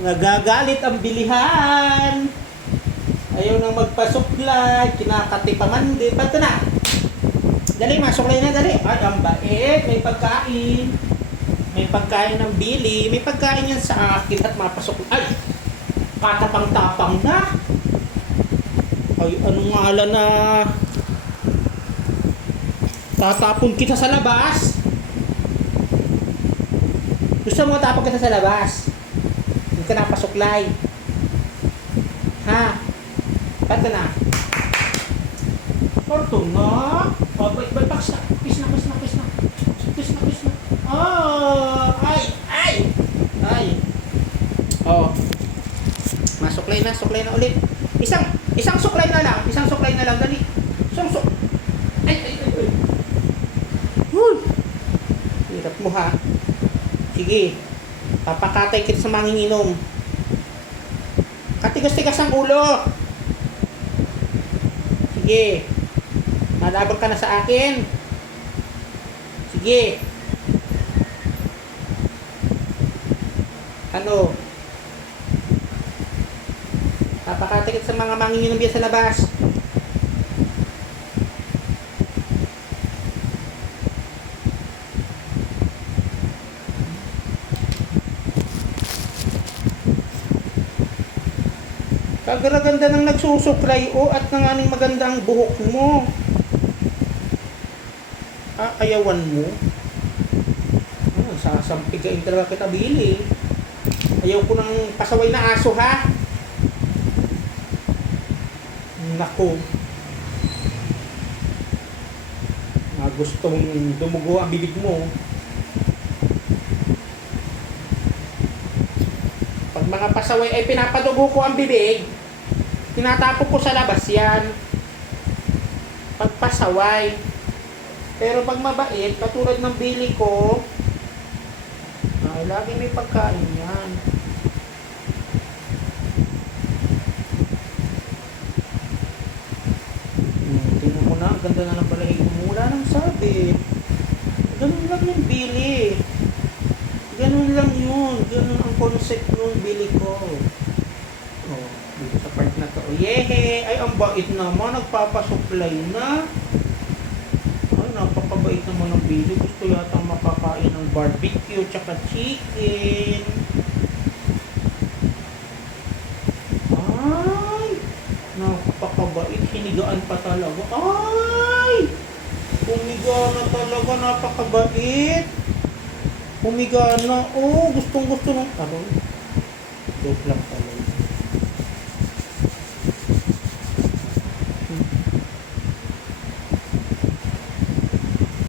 Nagagalit ang bilihan. Ayaw nang magpasuklay. Kinakati pa man din. Ba't na? Dali, masuklay na, dali. Ay, ang bait. May pagkain. May pagkain ng bili. May pagkain yan sa akin at mapasuklay. Ay! Patapang-tapang na. Ay, anong ngala na? Tatapon kita sa labas. Gusto mo tapon kita sa labas? Hindi ka napasuklay. Ha? Ba't na? Korto na. O, bait, paks na. Pis na. Oh, ay. Oh. Masuklay na ulit. Isang suklay na lang, dali. Ay. Hirap mo ha. Sige. Papakatay kita sa manginginom. Katigas-tigas ang ulo. Sige. Malabag ka na sa akin. Sige. Ano? Papakatay kita sa mga manginginom diyan sa labas. Kaganda ng nagsusuklay at nanganing maganda ang buhok mo. Ayawan mo. Sasampigain talaga kita, Billy. Ayaw ko ng pasaway na aso, ha? Naku. Gustong dumugo ang bibig mo. Pag mga pasaway ay pinapadugo ko ang bibig, tinatapon ko sa labas yan. Pagpasaway. Pero pag mabait, katulad ng bili ko, ay lagi may pagkain yan. Tingnan mo na, ang ganda na ng balahig mo. Wala nang sabi. Ganun lang yung bili. Ganun lang yun. Ganun ang concept ng bili ko. Oh, dito sa part na to. Yehe! Ay, ang bait naman. Nagpapasuklay na. Ay, napakabait naman ng bili. Gusto yata makakain ng barbecue tsaka chicken. Ay! Napakabait. Hinigaan pa talaga. Ay! Humiga na talaga. Napakabait. Humiga na. Oh, gustong-gusto ng... Aroy. Joke lang tayo.